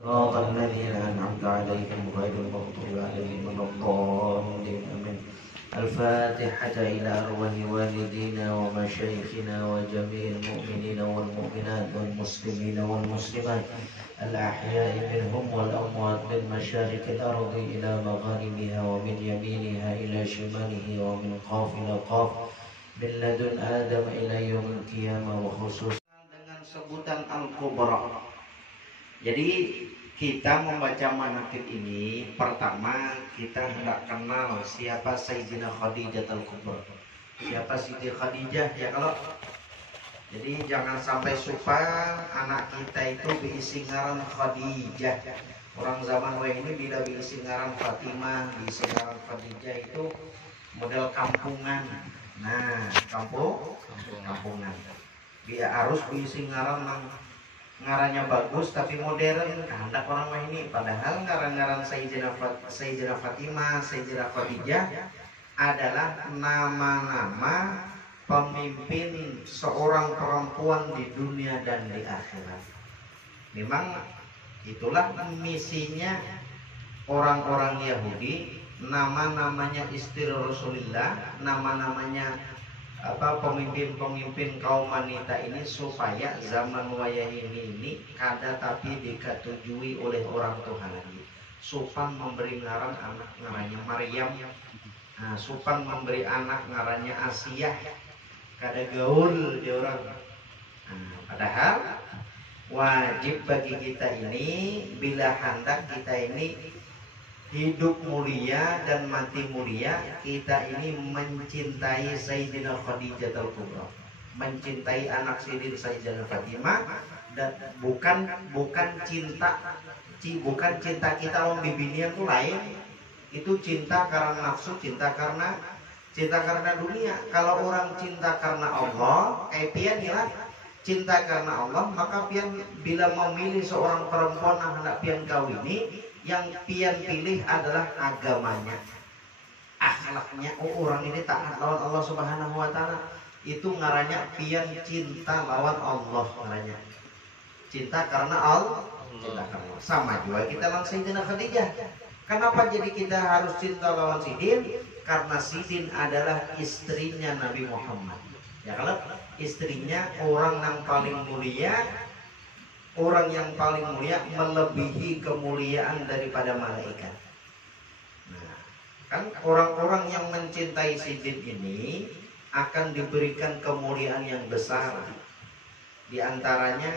صراط الذين أنعمت عليهم غير المغضوب عليهم ولا الضالين آمين. الفاتحة إلى أرواح والدينا ومشايخنا وجميع المؤمنين والمؤمنات والمسلمين والمسلمات الأحياء منهم والأموات من مشارق الأرض إلى مغاربها ومن يمينها إلى شماله ومن قاف إلى قاف من لدن آدم إلى يوم القيامة وخصوصا dengan sebutan Al-Kubra. Jadi kita membaca manaqib ini, pertama kita hendak kenal siapa Sayyidina Khadijah Al-Kubra. Siapa Siti Khadijah ya kalau. Jadi jangan sampai suka anak kita itu diisi ngaran Khadijah. Orang zaman ini bila diisi ngaran Fatimah, diisi ngaran Khadijah itu model kampungan. Nah, kampungan. Dia harus diisi ngaran ngarannya bagus tapi modern, kehendak orang ini. Padahal ngaran-ngaran Sayyidah Fatimah, Sayyidah Khadijah adalah nama-nama pemimpin seorang perempuan di dunia dan di akhirat. Memang itulah misinya orang-orang Yahudi. Nama-namanya istri Rasulullah, nama-namanya pemimpin-pemimpin kaum wanita ini supaya zaman wayah ini kada tapi diketujui oleh orang Tuhan lagi. Supan memberi ngaran anak ngarannya Maryam, supan memberi anak ngarannya Asia, kada gaul dia orang. Padahal wajib bagi kita ini bila hendak kita ini hidup mulia dan mati mulia, kita ini mencintai Sayyidina Khadijah Al-Kubra, mencintai anak sirih Sayyidah Fatimah, dan bukan cinta kita orang bibinian itu lain. Itu cinta karena nafsu, cinta karena dunia. Kalau orang cinta karena Allah, pian ya, cinta karena Allah, maka pian bila memilih seorang perempuan yang hendak pian kawini, yang pian pilih adalah agamanya, akhlaknya. Orang ini taat lawan Allah Subhanahu wa Ta'ala, itu ngarannya pian cinta lawan Allah, ngarannya cinta karena Allah. Sama juga kita lawan Sayyidina Khadijah. Kenapa jadi kita harus cinta lawan Sidin? Karena Sidin adalah istrinya Nabi Muhammad. Ya, kalau istrinya orang yang paling mulia, orang yang paling mulia melebihi kemuliaan daripada malaikat. Nah, kan orang-orang yang mencintai Sidin ini akan diberikan kemuliaan yang besar. Di antaranya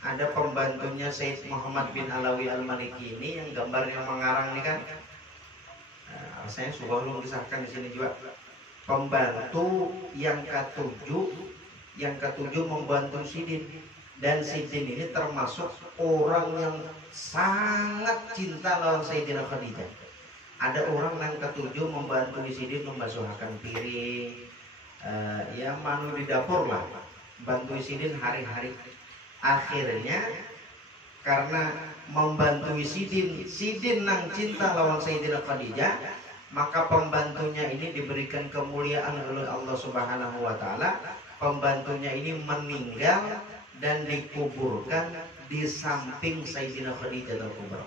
ada pembantunya Sayyid Muhammad bin Alawi Al-Maliki ini yang gambarnya mengarang ini kan. Saya suka belum disahkan di sini juga. Pembantu yang ketujuh membantu Sidin. Dan Sidin ini termasuk orang yang sangat cinta lawan Sayyidina Khadijah. Ada orang yang ketujuh membantu Sidin membasuhkan piring, ya manu di dapur lah, bantu Sidin hari-hari. Akhirnya karena membantu Sidin nang cinta lawan Sayyidina Khadijah, maka pembantunya ini diberikan kemuliaan oleh Allah Subhanahu wa Ta'ala. Pembantunya ini meninggal dan dikuburkan di samping Sayyidina Khadijah Al-Kubra.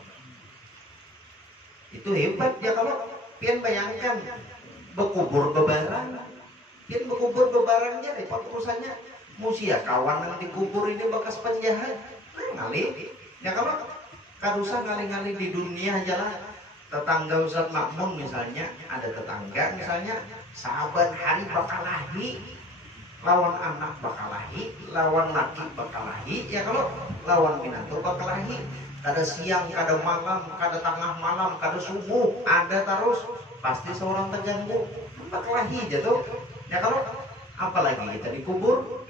Itu hebat ya. Kalau pian bayangkan berkubur bebarang, pian berkubur bebarangnya repot urusannya. Musia kawan yang dikubur ini bekas penjahat, ngali. Ya kalau karusa ngali-ngali di dunia aja lah. Tetangga Ustaz Makmun misalnya, ada tetangga misalnya sahabat hari bakal lahir, lawan anak bakal lahir, lawan laki bakal lahir. Ya kalau lawan minantu bakal lahir, kada siang, kada malam, kada tengah malam, kada subuh, ada terus pasti seorang terganggu bakal lahir jatuh. Ya kalau apalagi kita dikubur,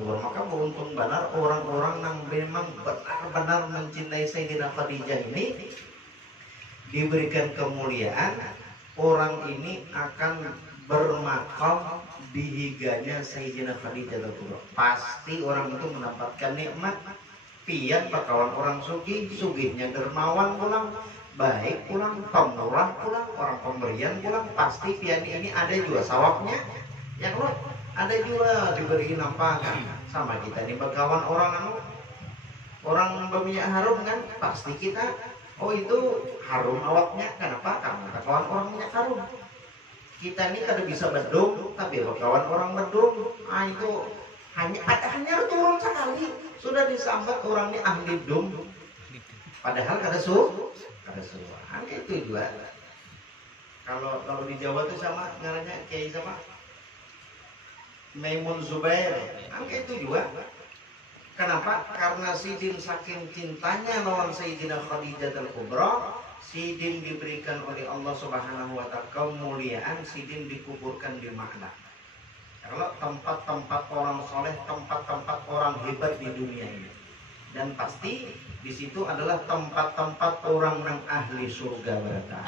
maka beruntung benar orang-orang yang memang benar-benar mencintai Sayyidina Khadijah ini diberikan kemuliaan. Orang ini akan bermakam di higanya Sayyidina Khadijah Al-Kubra. Pasti orang itu mendapatkan nikmat. Pian bakawan orang sugihnya dermawan pulang, baik pulang, pemurah pulang, orang pemberian pulang. Pasti pian ini ada juga sawabnya. Ya kalau ada juga diberi nampangan sama kita ini bakawan orang Orang berminyak harum kan pasti kita, oh itu harum awaknya. Kenapa? Karena kawan orang minyak harum. Kita ini kada bisa bedung, tapi kawan orang bedung, itu hanya turun sekali sudah disambat orang ini ahli dum. Padahal kada suruhan itu juga. Kalau di Jawa itu sama ngarannya Kiai sama Maimun Zubair, itu juga. Kenapa? Karena Sidin saking cintanya lawan Sayyidina Khadijah Al-Kubra, Sidin diberikan oleh Allah Subhanahu wa Ta'ala kemuliaan, Sidin dikuburkan di Makna. Kalau tempat-tempat orang soleh, tempat-tempat orang hebat di dunia ini, dan pasti di situ adalah tempat-tempat orang yang ahli surga berada.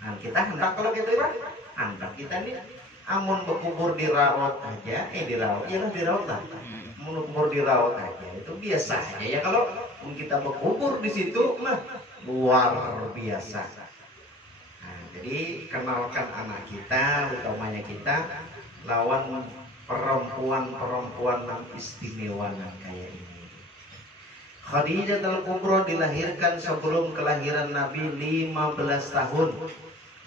Nah, kita hendak kalau gitu ya, hendak kita nih, amun berkubur di raut aja, dirawat lah. Menukmur dirawat aja itu biasa aja ya. Kalau kita berkubur di situ mah luar biasa. Nah, jadi kenalkan anak kita, utamanya kita, lawan perempuan-perempuan yang istimewa kayak ini. Khadijah Al-Kubra dilahirkan sebelum kelahiran Nabi 15 tahun.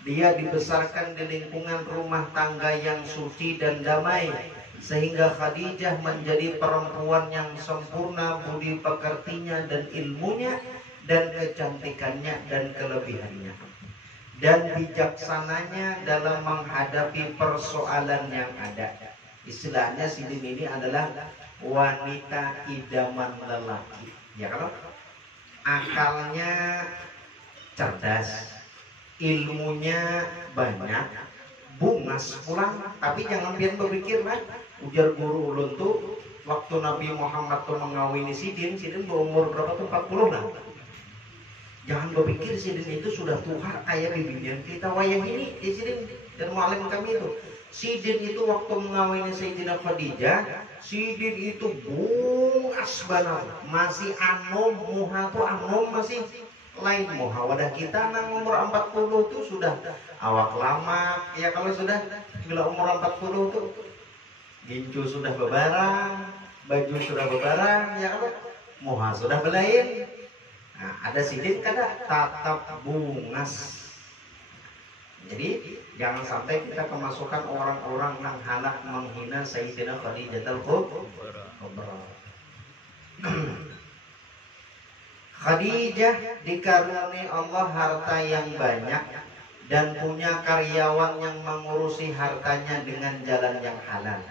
Dia dibesarkan di lingkungan rumah tangga yang suci dan damai, sehingga Khadijah menjadi perempuan yang sempurna budi pekertinya dan ilmunya dan kecantikannya dan kelebihannya, dan bijaksananya dalam menghadapi persoalan yang ada. Istilahnya Sidin ini adalah wanita idaman lelaki. Ya kalau akalnya cerdas, ilmunya banyak, bungas pulang, tapi jangan biar berpikir lah. Ujar guru ulun tuh, waktu Nabi Muhammad tuh mengawini Sidin berumur berapa tuh? 40 lah. Jangan berpikir Sidin itu sudah tua kayak bibinya kita wayang ini. Sidin dan mualim kami itu, Sidin itu waktu mengawini Sayyidina Khadijah, Sidin itu bungas banget, masih anom, muha tuh anom, masih lain muha. Wadah kita nang umur 40 tuh sudah awak lama. Ya kalau sudah bila umur 40 tuh gincu sudah bebarang, baju sudah bebarang, ya kan? Muha sudah belain. Nah, ada Sidin kada tatap bungas. Jadi jangan sampai kita kemasukan orang-orang yang hendak menghina Sayyidina Khadijah Al-Kubra. Khadijah dikaruniai Allah harta yang banyak dan punya karyawan yang mengurusi hartanya dengan jalan yang halal.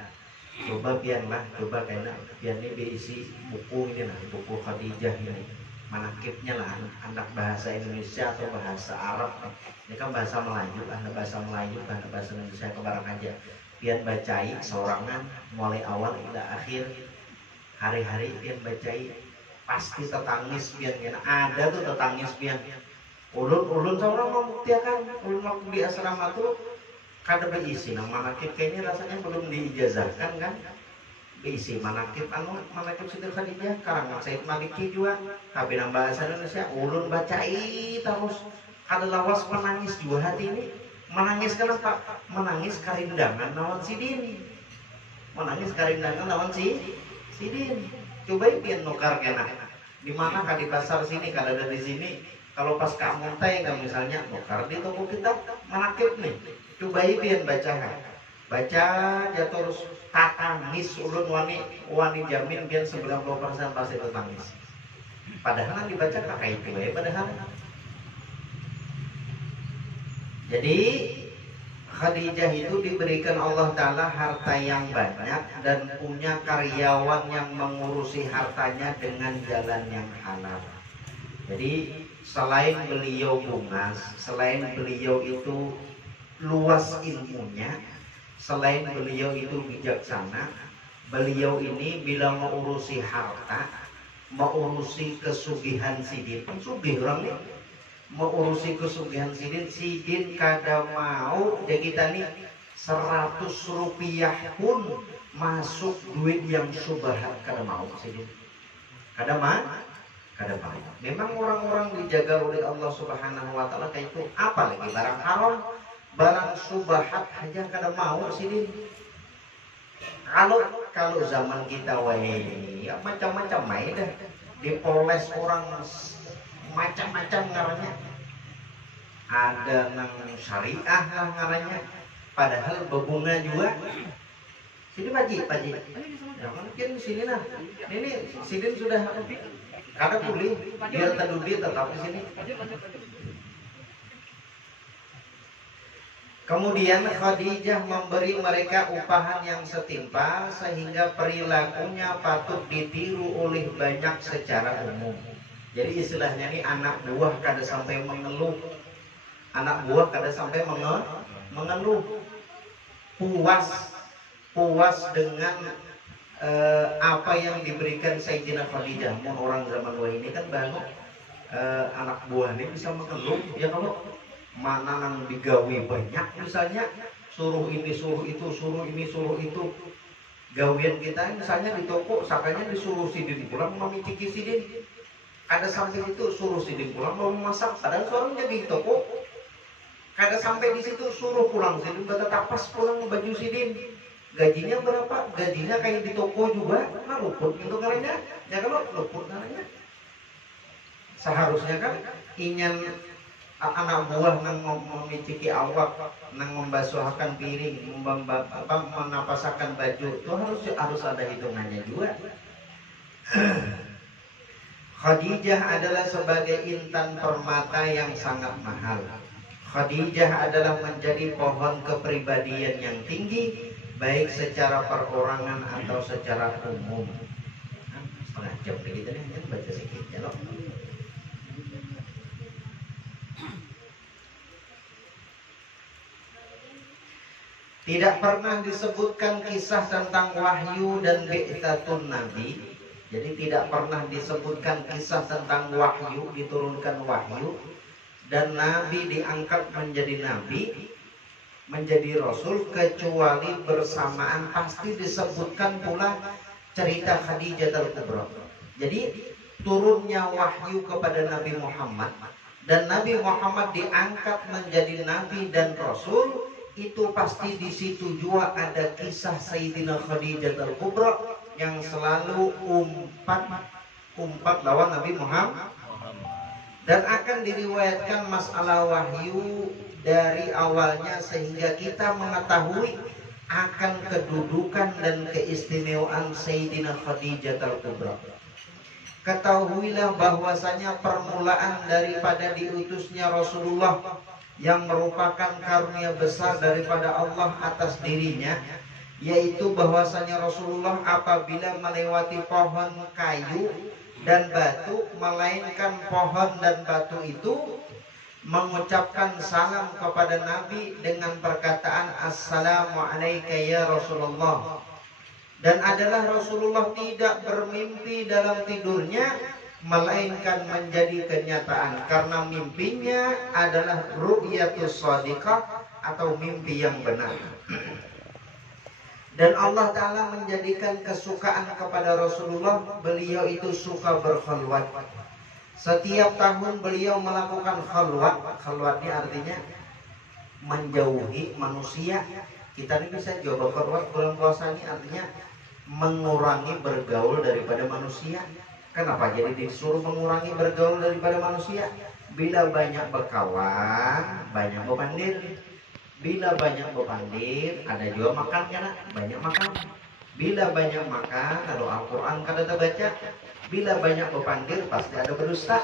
Coba kayaknya biar ini diisi buku ini lah, buku Khadijah ini, manakibnya lah, anak bahasa Indonesia atau bahasa Arab. Ini kan bahasa Melayu, bahasa Indonesia kebarang aja. Biar bacai seorangan mulai awal hingga akhir, hari-hari biar bacai, pasti tetangis biar ada tuh tetangis biar ulun seorang membuktikan. Ulun waktu di asrama tuh kada berisi nah manakib, kayaknya rasanya belum diijazahkan kan. Berisi manakib manakib Siti Khadijah karangan Said Maliki juga, tapi dalam bahasa Indonesia ulun bacai terus. Kada lawas menangis juga hati ini. Menangis kenapa? Menangis karindangan lawan Sidin. Menangis karindangan lawan Sidin. Coba pian nukar kena. Di mana kan di pasar sini, kada ada di sini. Kalau pas kamu tay kan misalnya nukar di toko kita manakib nih. Coba pian baca dia terus tatangis ulun wani jamin pian 90% pasti tetangis. Padahal dibaca pakai itu ya padahal. Jadi Khadijah itu diberikan Allah Ta'ala harta yang banyak dan punya karyawan yang mengurusi hartanya dengan jalan yang halal. Jadi selain beliau bungas, selain beliau itu luas ilmunya, selain beliau itu bijaksana, beliau ini bila mengurusi harta, mengurusi kesugihan Sidin, sugih orang nih, mengurusi kesugihan Sidin kada mau dia kita nih 100 rupiah pun masuk duit yang subhat, kada mau Sidin, kada mau. Memang orang-orang dijaga oleh Allah Subhanahu wa Ta'ala kayak itu, apalagi barang haram, barang subhat aja kada mau Sidin. Kalau zaman kita ya macam-macam main dah. dipoles orang macam-macam ngarannya. Ada nang syariah lah ngarannya, padahal bebunga juga. Sini Paji. Ya mungkin sini nah. Ini sini sudah kada pulih, biar tadudi tetap di sini. Kemudian Khadijah memberi mereka upahan yang setimpal sehingga perilakunya patut ditiru oleh banyak secara umum. Jadi istilahnya ini anak buah kada sampai mengeluh. Anak buah kada sampai mengeluh. Puas dengan apa yang diberikan Sayyidina Khadijah. Orang zaman dulu ini kan banyak anak buah ini bisa mengeluh. Ya kalau mana nang digawi banyak misalnya, suruh ini suruh itu, suruh ini suruh itu. Gawian kita misalnya di toko sakanya disuruh sidin pulang memiciki sidin, ada sampai itu suruh sidin pulang mau memasak, padahal suruhnya di toko. Kada sampai di situ suruh pulang sidin, tetap pas pulang baju sidin. Gajinya berapa? Gajinya kayak di toko juga, nah luput itu karena ya kalau luput karena seharusnya kan ingin anak buah nang memiciki awak, nang membasuhkan piring, menapasakan baju, itu harus ada hitungannya juga. Khadijah adalah sebagai intan permata yang sangat mahal. Khadijah adalah menjadi pohon kepribadian yang tinggi, baik secara perorangan atau secara umum. Setengah jam begitu nih, baca sedikit ya loh. Tidak pernah disebutkan kisah tentang wahyu dan bi'tsatun nabi. Jadi tidak pernah disebutkan kisah tentang wahyu, diturunkan wahyu, dan nabi diangkat menjadi nabi, menjadi rasul, kecuali bersamaan pasti disebutkan pula cerita Khadijah al-Kubra. Jadi turunnya wahyu kepada Nabi Muhammad dan Nabi Muhammad diangkat menjadi nabi dan rasul, itu pasti di situ juga ada kisah Sayyidina Khadijah al-Kubra yang selalu umpat lawan Nabi Muhammad. Dan akan diriwayatkan masalah wahyu dari awalnya sehingga kita mengetahui akan kedudukan dan keistimewaan Sayyidina Khadijah al-Kubra. Ketahuilah bahwasanya permulaan daripada diutusnya Rasulullah yang merupakan karunia besar daripada Allah atas dirinya, yaitu bahwasanya Rasulullah apabila melewati pohon kayu dan batu, melainkan pohon dan batu itu mengucapkan salam kepada Nabi dengan perkataan Assalamu alayka ya Rasulullah. Dan adalah Rasulullah tidak bermimpi dalam tidurnya, melainkan menjadi kenyataan karena mimpinya adalah ru'yatus shadiqah atau mimpi yang benar. Dan Allah Ta'ala menjadikan kesukaan kepada Rasulullah, beliau itu suka berkhalwat. Setiap tahun beliau melakukan khalwat. Khalwat ini artinya menjauhi manusia. Kita ini bisa coba khalwat bulan puasa ini artinya mengurangi bergaul daripada manusia. Kenapa jadi disuruh mengurangi bergaul daripada manusia? Bila banyak berkawan, banyak bepandir. Bila banyak bepandir, ada juga makan kan? Banyak makan. Bila banyak makan, kalau Al-Quran kada terbaca. Bila banyak bepandir, pasti ada berdusta.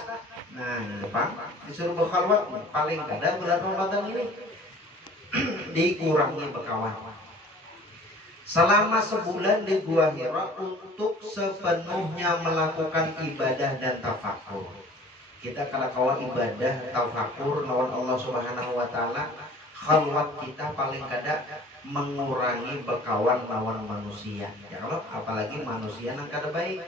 Nah, Jepang disuruh berkhalwat, paling kada bulan Ramadan ini dikurangi berkawan. Selama sebulan di Gua Hira untuk sepenuhnya melakukan ibadah dan tafakur. Kita kalau kawan ibadah tafakur lawan Allah Subhanahu wa taala, khalwat kita paling kada mengurangi berkawan lawan manusia. Ya kalau apalagi manusia yang kada baik.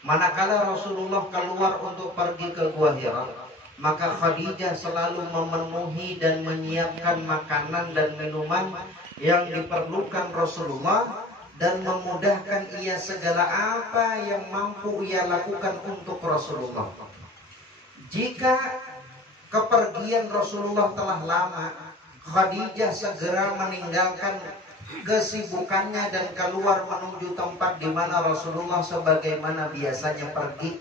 Manakala Rasulullah keluar untuk pergi ke Gua Hira, maka Khadijah selalu memenuhi dan menyiapkan makanan dan minuman yang diperlukan Rasulullah dan memudahkan ia segala apa yang mampu ia lakukan untuk Rasulullah. Jika kepergian Rasulullah telah lama, Khadijah segera meninggalkan kesibukannya dan keluar menuju tempat di mana Rasulullah sebagaimana biasanya pergi,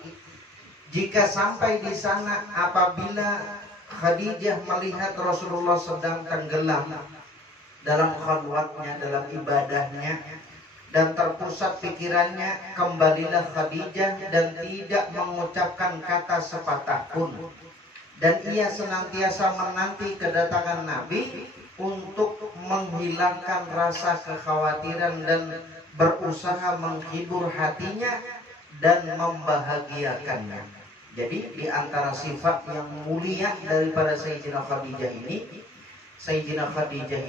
Jika sampai di sana, apabila Khadijah melihat Rasulullah sedang tenggelam dalam khalwatnya, dalam ibadahnya, dan terpusat pikirannya, kembalilah Khadijah dan tidak mengucapkan kata sepatah pun. Dan ia senantiasa menanti kedatangan Nabi untuk menghilangkan rasa kekhawatiran dan berusaha menghibur hatinya dan membahagiakannya. Jadi di antara sifat yang mulia daripada Sayyidina Khadijah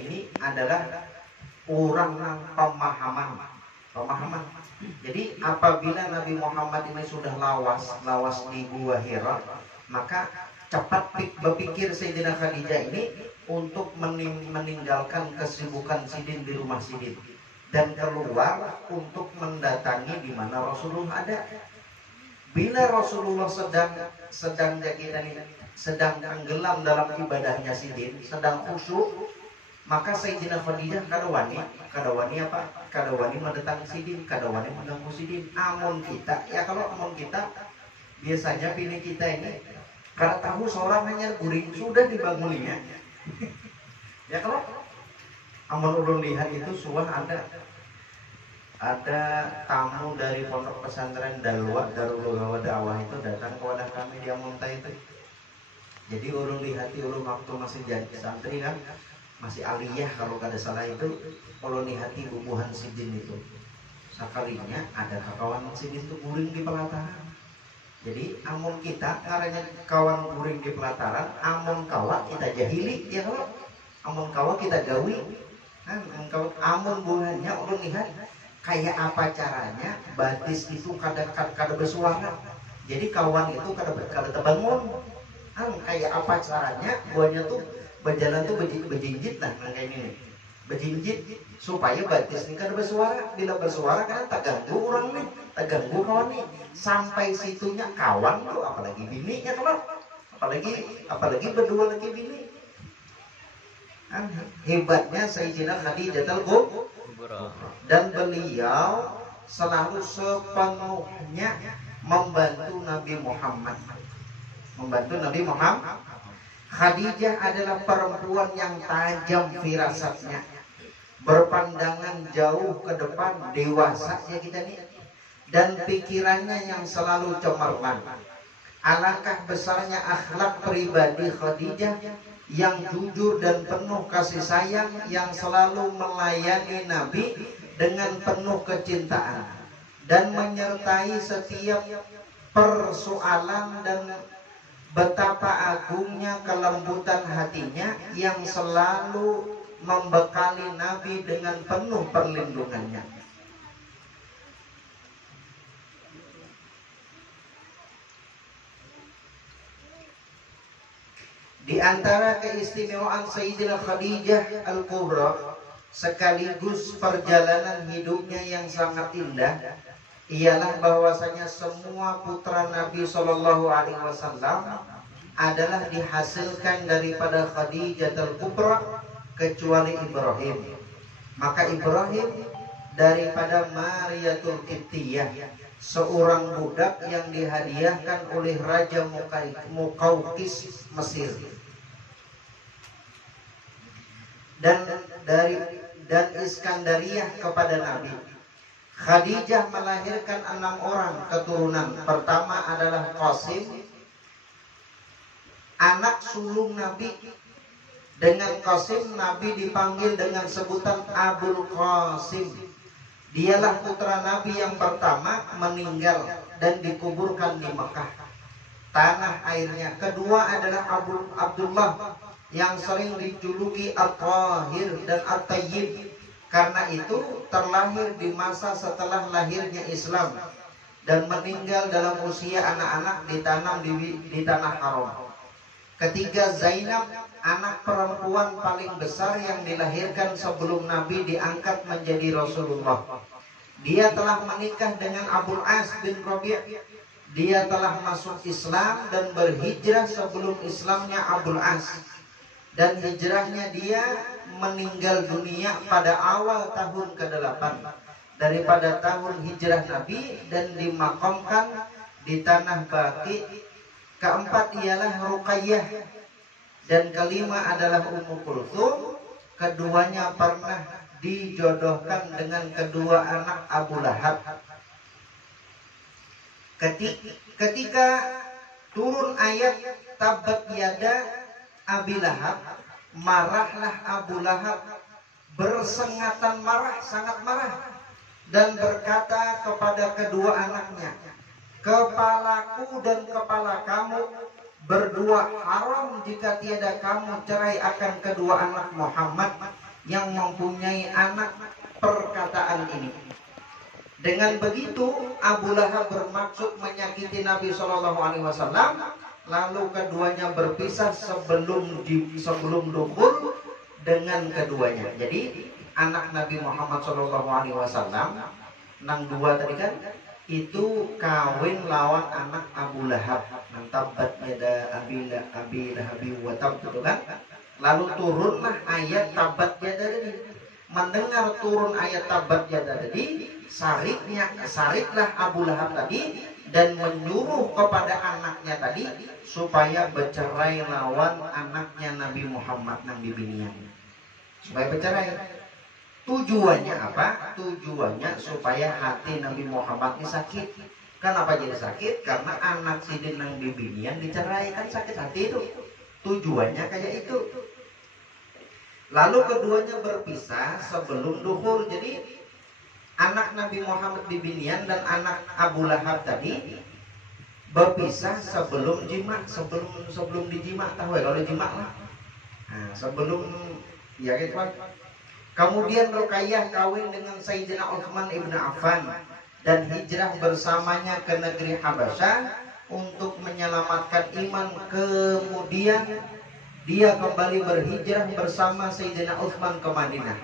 ini adalah orang pemahaman. Jadi apabila Nabi Muhammad ini sudah lawas di Gua Hira, maka cepat berpikir Sayyidina Khadijah ini untuk meninggalkan kesibukan Sidin di rumah Sidin dan keluar untuk mendatangi di mana Rasulullah ada. Bila Rasulullah sedang tenggelam dalam ibadahnya Sidin, sedang khusyuk, maka Sayyidina Khadijah kadawani apa? Kadawani mendatangi Sidin, kadawani mengganggu Sidin. Amun kita, ya kalau amun kita biasanya pilih kita ini karena tahu seorang hanya guring sudah dibangunnya. Ya kalau amun ulun lihat itu suah ada tamu dari pondok pesantren Darul Gawa Dakwah itu datang ke wadah kami di Amunta itu. Jadi ulun lihat ulun waktu masih jadi santri kan, masih aliyah kalau kada salah itu, ulun lihat bubuhan Sidin itu. Sekalinya ada kawan Sidin itu guring di pelataran. Jadi amun kita karena kawan guring di pelataran, amun kawa kita jahili, ya kalau amun kawa kita gawi, amun bulannya ulun lihat kayak apa caranya batis itu kada bersuara. Jadi kawan itu kada terbangun. Kayak apa caranya buahnya tuh berjalan tuh bejinjit lah kayak ini. Bejinjit supaya batis ini kada bersuara. Bila bersuara kan tak ganggu orang nih, tak ganggu kawan nih. Sampai situnya kawan tuh apalagi bininya kalau apalagi berdua lagi bini. Hebatnya Sayyidina Khadijah Kubra, dan beliau selalu sepenuhnya membantu Nabi Muhammad. Khadijah adalah perempuan yang tajam firasatnya, berpandangan jauh ke depan, dewasa ya kita nih, dan pikirannya yang selalu cemerlang. Alangkah besarnya akhlak pribadi Khadijah yang jujur dan penuh kasih sayang, yang selalu melayani Nabi dengan penuh kecintaan dan menyertai setiap persoalan, dan betapa agungnya kelembutan hatinya yang selalu membekali Nabi dengan penuh perlindungannya. Di antara keistimewaan Sayyidina Khadijah Al-Kubra sekaligus perjalanan hidupnya yang sangat indah ialah bahwasanya semua putra Nabi Shallallahu Alaihi Wasallam adalah dihasilkan daripada Khadijah Al-Kubra kecuali Ibrahim. Maka Ibrahim daripada Mariyatul Qibtiyah, seorang budak yang dihadiahkan oleh Raja Muqawqis Mesir. Dan Iskandariyah kepada Nabi. Khadijah melahirkan 6 orang keturunan. Pertama adalah Qasim, anak sulung Nabi. Dengan Qasim Nabi dipanggil dengan sebutan Abul Qasim. Dialah putra Nabi yang pertama meninggal dan dikuburkan di Mekah, tanah airnya. Kedua adalah Abdullah yang sering dijuluki At-Tahir dan At-Tayyib, karena itu terlahir di masa setelah lahirnya Islam dan meninggal dalam usia anak-anak ditanam di tanah haram. Ketiga Zainab, anak perempuan paling besar yang dilahirkan sebelum Nabi diangkat menjadi Rasulullah. Dia telah menikah dengan Abul As bin Rabi'. Dia telah masuk Islam dan berhijrah sebelum Islamnya Abul As. Dan hijrahnya dia meninggal dunia pada awal tahun ke-8 daripada tahun hijrah Nabi dan dimakamkan di tanah Baqi. Keempat ialah Ruqayyah. Dan kelima adalah Ummu Kulthum. Keduanya pernah dijodohkan dengan kedua anak Abu Lahab. Ketika turun ayat Tabbat yada Abi Lahab, marahlah Abu Lahab, bersengatan marah, sangat marah, dan berkata kepada kedua anaknya, kepalaku dan kepala kamu berdua haram jika tiada kamu cerai akan kedua anak Muhammad yang mempunyai anak perkataan ini. Dengan begitu Abu Lahab bermaksud menyakiti Nabi SAW. Lalu keduanya berpisah sebelum dukhul dengan keduanya. Jadi anak Nabi Muhammad SAW, nang dua tadi kan, itu kawin lawan anak Abu Lahab. Nang Tabbat yada Abi Lahab wa tab, itu kan. Lalu turunlah ayat Tabbat yada tadi. Mendengar turun ayat Tabbat yada tadi, sariklah Abu Lahab tadi dan menyuruh kepada anaknya tadi supaya bercerai lawan anaknya Nabi Muhammad nang bibinian. Supaya bercerai. Tujuannya apa? Tujuannya supaya hati Nabi Muhammad ini sakit. Kenapa jadi sakit? Karena anak sidin nang bibinian dicerai, kan sakit hati itu. Tujuannya kayak itu. Lalu keduanya berpisah sebelum dukhul. Jadi anak Nabi Muhammad bibinian dan anak Abu Lahab tadi berpisah sebelum jima, sebelum dijima, tahu ya kalau jima lah. Nah, sebelum ya gitu kan. Kemudian Ruqayyah kawin dengan Sayyidina Utsman ibn Affan dan hijrah bersamanya ke negeri Habasyah untuk menyelamatkan iman. Kemudian dia kembali berhijrah bersama Sayyidina Utsman ke Madinah.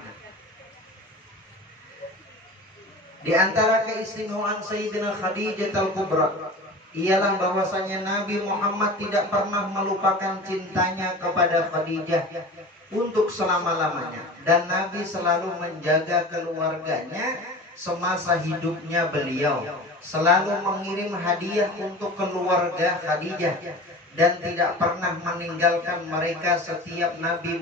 Di antara keistimewaan Sayyidina Khadijah Al-Kubra ialah bahwasanya Nabi Muhammad tidak pernah melupakan cintanya kepada Khadijah untuk selama-lamanya, dan Nabi selalu menjaga keluarganya semasa hidupnya beliau, selalu mengirim hadiah untuk keluarga Khadijah dan tidak pernah meninggalkan mereka. Setiap Nabi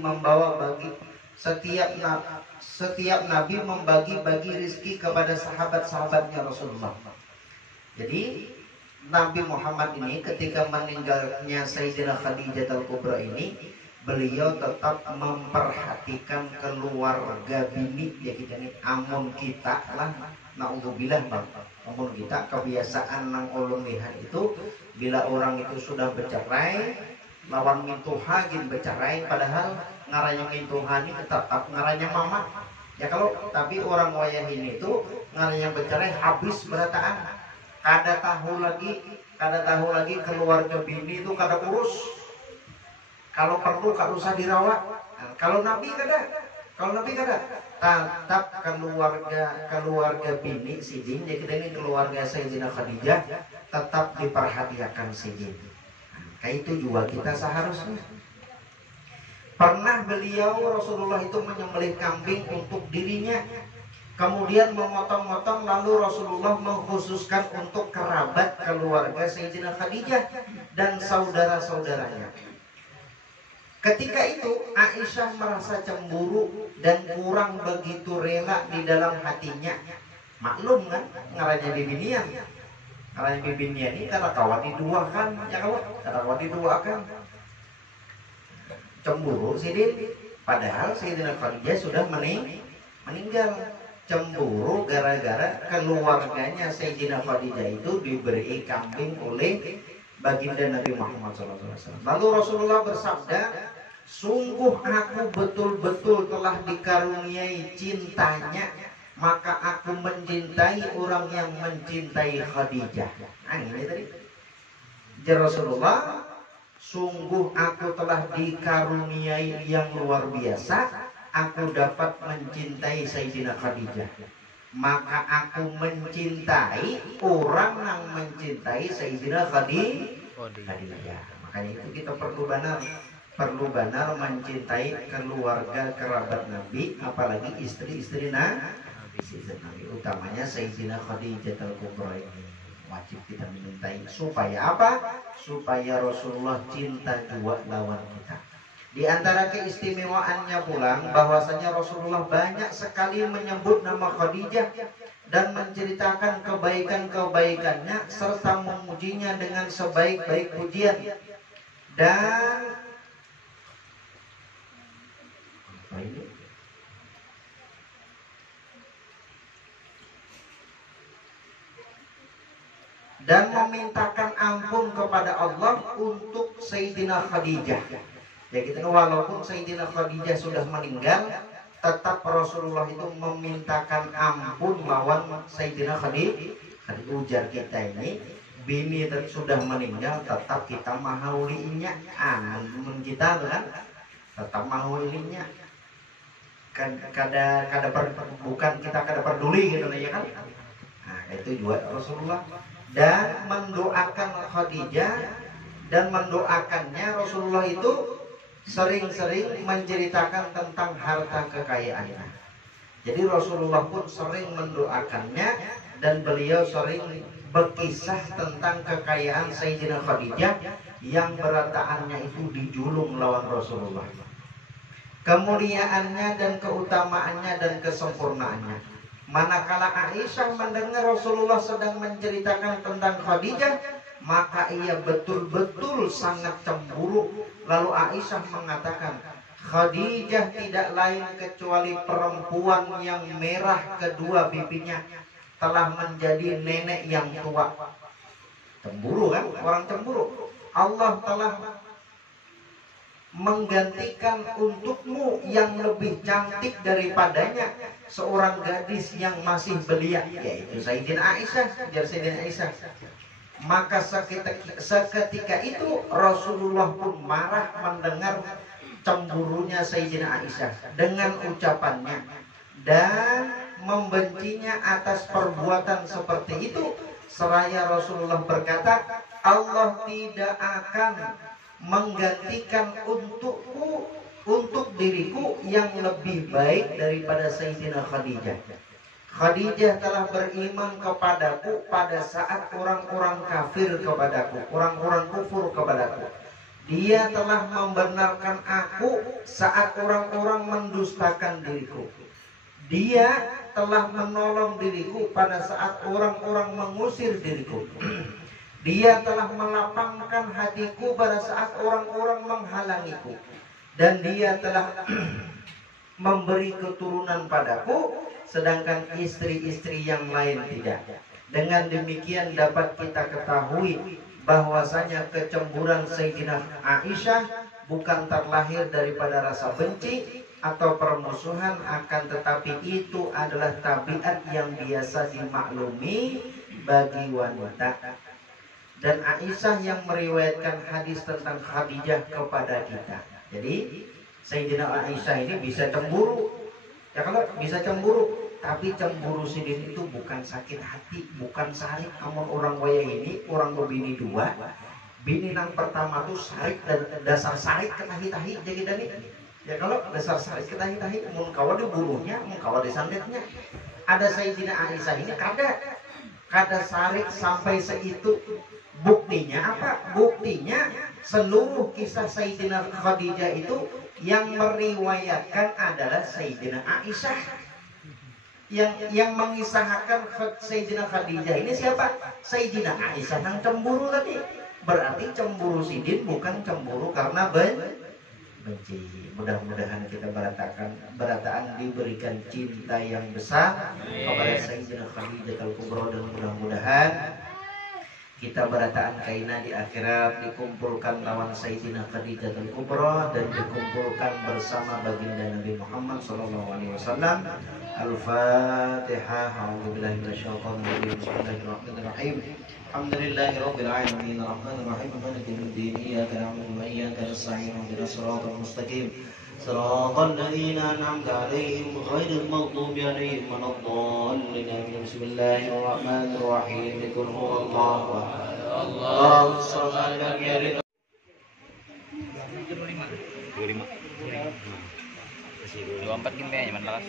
Nabi membagi-bagi rizki kepada sahabat-sahabatnya Rasulullah. Jadi Nabi Muhammad ini ketika meninggalnya Sayyidina Khadijah Al-Kubra ini, beliau tetap memperhatikan keluarga bini ya kita ini. Amun kita lah, naudzubillah bang, amun kita kebiasaan nang ulun lihat itu, bila orang itu sudah bercerai lawan mintuhagin bercerai, padahal ngaranya mintuhan ini tetap ngaranya mama ya. Kalau tapi orang wayah ini itu ngaranya bercerai habis berataan, kada tahu lagi keluarga bini itu kada urus. Kalau perlu kalau usah dirawat. Nah, kalau Nabi kada tetap keluarga bini sidin. Jadi kita ini keluarga Sayyidina Khadijah tetap diperhatikan sidin. Nah, kayak itu juga kita seharusnya. Pernah beliau Rasulullah itu menyembelih kambing untuk dirinya, kemudian memotong-motong, lalu Rasulullah mengkhususkan untuk kerabat keluarga Sayyidina Khadijah dan saudara-saudaranya. Ketika itu Aisyah merasa cemburu dan kurang begitu rela di dalam hatinya. Maklum kan, ngaranya bibinian. Ngaranya bibinian ini karena kawan diduakan, ya kawan, karena kawan diduakan. Cemburu sidin, padahal Sayyidina Khadijah sudah meninggal. Cemburu gara-gara keluarganya Sayyidina Khadijah itu diberi kambing oleh baginda Nabi Muhammad SAW. Lalu Rasulullah bersabda, sungguh aku betul-betul telah dikaruniai cintanya, maka aku mencintai orang yang mencintai Khadijah. Nah ini tadi Rasulullah, sungguh aku telah dikaruniai yang luar biasa, aku dapat mencintai Sayyidina Khadijah, maka aku mencintai orang yang mencintai Sayyidina Khadijah. Makanya itu kita perlu benar mencintai keluarga kerabat Nabi, apalagi istri-istri Nabi, utamanya Sayyidina Khadijah Al-Kubra ini. wajib kita memintai. Supaya apa? Supaya Rasulullah cinta juga lawan kita. Di antara keistimewaannya pulang bahwasanya Rasulullah banyak sekali menyebut nama Khadijah dan menceritakan kebaikan-kebaikannya serta memujinya dengan sebaik-baik pujian. Dan memintakan ampun kepada Allah untuk Sayyidina Khadijah. Ya kita walaupun Sayyidina Khadijah sudah meninggal, tetap Rasulullah itu memintakan ampun lawan Sayyidina Khadijah. Ujar kita ini, bini sudah meninggal, tetap kita mahaulinya. Amun kita kan, tetap mahaulinya. Bukan kita kada peduli gitu ya kan. Nah itu juga Rasulullah. Dan mendoakan Khadijah dan mendoakannya Rasulullah itu sering-sering menceritakan tentang harta kekayaannya. Jadi Rasulullah pun sering mendoakannya dan beliau sering berkisah tentang kekayaan Sayyidina Khadijah yang berataannya itu dijulung lawan Rasulullah. Kemuliaannya dan keutamaannya dan kesempurnaannya. Manakala Aisyah mendengar Rasulullah sedang menceritakan tentang Khadijah, maka ia betul-betul sangat cemburu. Lalu Aisyah mengatakan, Khadijah tidak lain kecuali perempuan yang merah kedua pipinya, telah menjadi nenek yang tua. Cemburu kan? Orang cemburu. Allah telah menggantikan untukmu yang lebih cantik daripadanya, seorang gadis yang masih belia, yaitu Sayyidina Aisyah. Jar Sayyidina Aisyah. Maka seketika itu Rasulullah pun marah mendengar cemburunya Sayyidina Aisyah dengan ucapannya dan membencinya atas perbuatan seperti itu. Seraya Rasulullah berkata, Allah tidak akan menggantikan untukku, untuk diriku yang lebih baik daripada Sayyidina Khadijah. Khadijah telah beriman kepadaku pada saat orang-orang kafir kepadaku, orang-orang kufur kepadaku. Dia telah membenarkan aku saat orang-orang mendustakan diriku. Dia telah menolong diriku pada saat orang-orang mengusir diriku. Dia telah melapangkan hatiku pada saat orang-orang menghalangiku. Dan dia telah memberi keturunan padaku, sedangkan istri-istri yang lain tidak. Dengan demikian dapat kita ketahui bahwasanya kecemburuan Sayyidina Aisyah bukan terlahir daripada rasa benci atau permusuhan, akan tetapi itu adalah tabiat yang biasa dimaklumi bagi wanita. Dan Aisyah yang meriwayatkan hadis tentang Khadijah kepada kita. Jadi Sayyidina Aisyah ini bisa cemburu. Ya kalau bisa cemburu, tapi cemburu sidin itu bukan sakit hati, bukan sarik. Amun orang wayang ini, orang berbini dua, bini yang pertama tuh sarik dan dasar sarik ketahi-tahi jadi tadi. Ya kalau dasar sarik ketahi-tahi, mun kawa dibunuhnya, mun kawa disandetnya. Ada Sayyidina Aisyah ini kada sarik sampai seitu. Buktinya apa? Buktinya seluruh kisah Sayyidina Khadijah itu yang meriwayatkan adalah Sayyidina Aisyah. Yang mengisahkan Sayyidina Khadijah ini siapa? Sayyidina Aisyah yang cemburu tadi. Berarti cemburu sidin bukan cemburu karena benci. Mudah-mudahan kita berataan diberikan cinta yang besar kepada Sayyidina Khadijah al-Kubra, dan mudah-mudahan kita berataan kaina di akhirat dikumpulkan lawan Sayyidina Khadijah al-Kubra dan dikumpulkan bersama baginda Nabi Muhammad SAW. Al-Fatihah. A'udzubillahi minasyaitonir rajim. Bismillahirrahmanirrahim. Alhamdulillahirabbil alamin. Arrahmanir rahim. Maliki yaumiddin. Iyyaka na'budu wa iyyaka nasta'in. Ihdinas siratal mustaqim. Siratal ladzina an'amta 'alaihim ghairil maghdubi 'alaihim waladdallin. Bismillahirrahmanirrahim. Qul huwallahu ahad. Allahus samad. Lam yalid. 25. 24 gini aja mantas.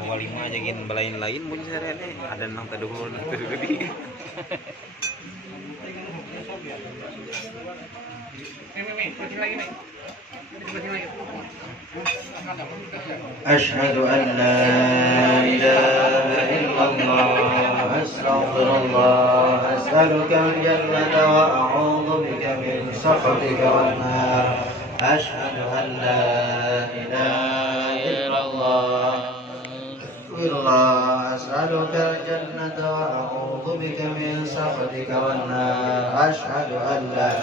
Mau 5 aja gin balain lain pun sehari ada nang taduhun tadi. أشهد أن لا إله إلا الله أستغفر الله أسألك الجنة وأعوذ بك من سخطك والنار أشهد أن لا إله إلا الله أستغفر الله أسألك الجنة وأعوذ بك من سخطك والنار أشهد أن لا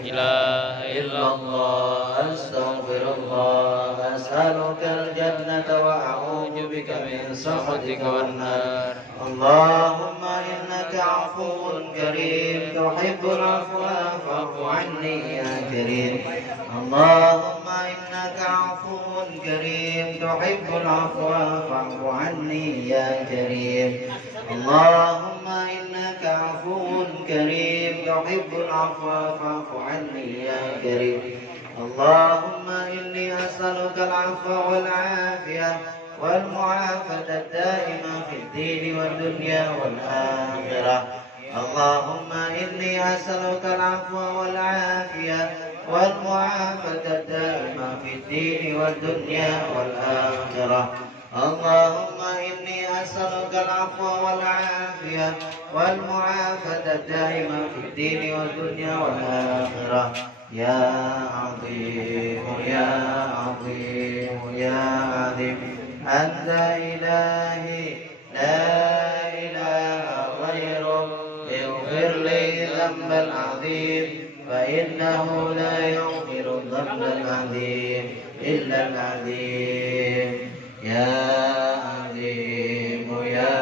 إله إلا الله أستغفر الله أسألك الجنة وأعوذ بك من سخطك والنار اللهم إنك عفو كريم تحب العفو فاعف عني يا كريم اللهم إنك عفو كريم تحب العفو فاعف عني يا كريم اللهم إنك عفو كريم تحب العفو فاعف عني يا كريم اللهم إني أسألك العفو والعافية والمعافاة الدائمة في الدين والدنيا والآخرة اللهم إني أسألك العفو والعافية والمعافاة الدائمة في الدين والدنيا والآخرة اللهم إني أسألك العفو والعافية والمعافاة الدائمة في الدين والدنيا والآخرة يا عظيم يا عظيم يا عظيم أنت إلهي لا إله غيرك اغفر لي ذنب العظيم فإنه لا يغفر الذنب العظيم إلا العظيم يا عظيم يا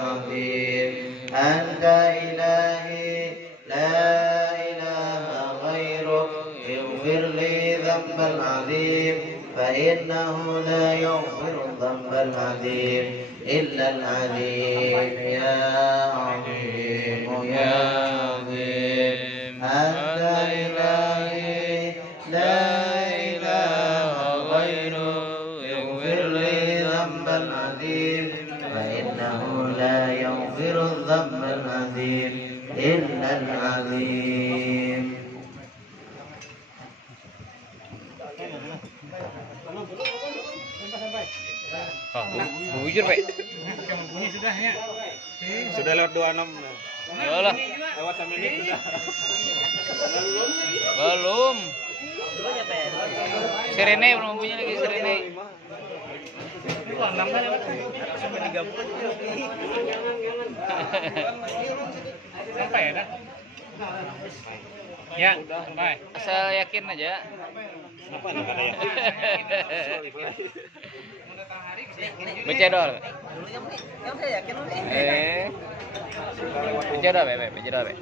عظيم أنت إلهي لا إله غيرك اغفر لي ذنب العظيم فإنه لا يغفر الذنب العظيم إلا العظيم يا عظيم يا عظيم أنت إلهي لا إله غيرك اغفر لي ذنب العظيم فإنه لا يغفر الذنب العظيم إلا العظيم Oh, bujur, Pak. Bunyi sudah ya. Sudah lewat 26. Ya lah. Lewat sampai ini sudah. Belum. Sirene belum bunyi lagi sirene. Sampai 30. Sampai ya, ya, sampai. Asal yakin aja. Apa nih ada ya? Baca doa. Baca doa, Baca doa,